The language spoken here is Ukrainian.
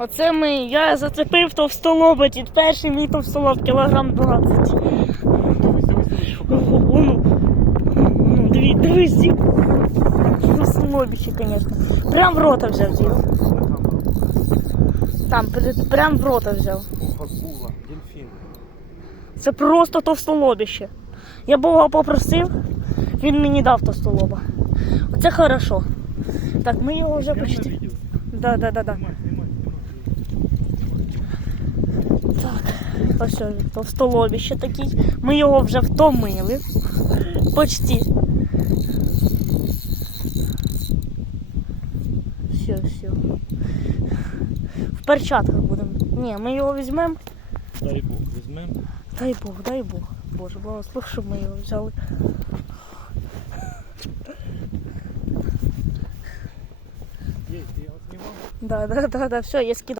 Оце ми, я зацепив товстолоба, ті перший мій товстолоб, кілограм 20. Дивись, дивись, дивись, ну, ну, дивись, дивись. Товстолобище, звісно. Прям в рота взяв ді. Там, прям в рота взяв. Акула, дельфін. Це просто товстолобище. Я Бога попросив, він мені дав товстолоба. Оце хорошо. Так, ми його вже почти. Да, да, да, да. Ось він, товстолобіще такий. Ми його вже втомили. Почти. Все, все. В перчатках будемо. Ні, ми його візьмемо. Дай Бог, візьмемо. Дай Бог, дай Бог. Боже, благослов, щоб ми його взяли. Є, ти його знімав? Да, да, да, да, все, я скидаю.